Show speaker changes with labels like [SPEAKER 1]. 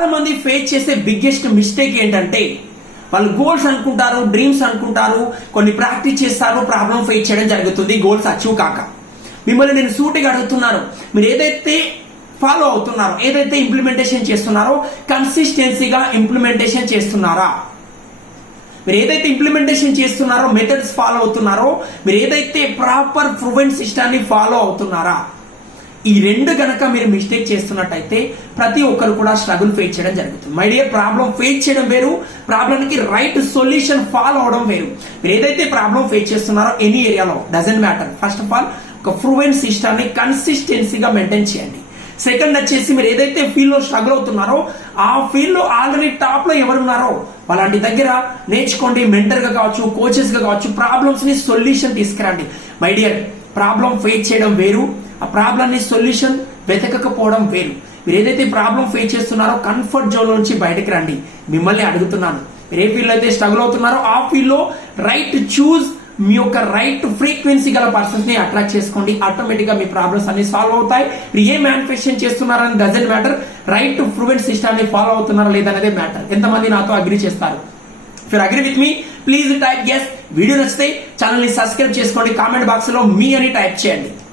[SPEAKER 1] చాలా మంది ఫేస్ చేసే బిగ్గెస్ట్ మిస్టేక్ ఏంటంటే వాళ్ళు గోల్స్ అనుకుంటారు డ్రీమ్స్ అనుకుంటారు కొన్ని ప్రాక్టీస్ చేస్తారు ప్రాబ్లం ఫేస్ చేయడం జరుగుతుంది గోల్స్ అచీవ్ కాక. మిమ్మల్ని నేను సూటిగా అడుగుతున్నాను. మీరు ఏదైతే ఫాలో అవుతున్నారో ఏదైతే ఇంప్లిమెంటేషన్ చేస్తున్నారో కన్సిస్టెన్సీగా ఇంప్లిమెంటేషన్ చేస్తున్నారా? మీరు ఏదైతే ఇంప్లిమెంటేషన్ చేస్తున్నారో మెథడ్స్ ఫాలో అవుతున్నారో మీరు ఏదైతే ప్రాపర్ ప్రూవెంట్ సిస్టాన్ని ఫాలో అవుతున్నారా? ఈ రెండు గనక మీరు మిస్టేక్ చేస్తున్నట్టయితే ప్రతి ఒక్కరు కూడా స్ట్రగుల్ ఫేస్ చేయడం జరుగుతుంది. మై డియర్ ప్రాబ్లం ఫేస్ చేయడం వేరు. ప్రాబ్లంకి రైట్ సొల్యూషన్ ఫాలో అవడం వేరు. మీరు ఏదైతే ప్రాబ్లం ఫేస్ చేస్తున్నారో ఎనీ ఏరియాలో doesn't matter first of all ఒక ప్రూవెన్ సిస్టమ్ని కన్సిస్టెన్సీగా మెయింటైన్ చేయండి. సెకండ్ వచ్చేసి మీరు ఏదైతే ఫీల్డ్లో స్ట్రగుల్ అవుతున్నారో ఆ ఫీల్డ్లో ఆల్రెడీ టాప్లో ఎవరున్నారో వాళ్ళంటి దగ్గర నేర్చుకోండి. మెంటర్గా కావచ్చు కోచెస్గా కావచ్చు ప్రాబ్లమ్స్ని సొల్యూషన్ తీసుకురండి. మై డియర్ ప్రాబ్లం ఫేస్ చేయడం వేరు. ఆ ప్రాబ్లమ్ని సొల్యూషన్ వెతకకపోవడం వేరు. మీరు ఏదైతే ప్రాబ్లం ఫేస్ చేస్తున్నారో కంఫర్ట్ జోన్ నుంచి బయటకు రండి. మిమ్మల్ని అడుగుతున్నాను. మీరు ఏ ఫీల్డ్ అయితే స్ట్రగుల్ అవుతున్నారో ఆ ఫీల్డ్లో రైట్ చూజ్ మీ యొక్క రైట్ ఫ్రీక్వెన్సీ గల పర్సన్స్ని అట్రాక్ట్ చేసుకోండి. ఆటోమేటిక్గా మీ ప్రాబ్లమ్స్ అన్ని సాల్వ్ అవుతాయి. మీరు ఏ మ్యానిఫెస్టేషన్ చేస్తున్నారని doesn't matter right proven system follow అవుతున్నారా లేదనేదే మ్యాటర్ ఎంతమంది నాతో అగ్రి చేస్తారు? Phir agree with me please type yes video నచ్చితే ఛానల్ని సబ్స్క్రైబ్ చేసుకోండి. కామెంట్ బాక్స్లో మీ అని టైప్ చేయండి.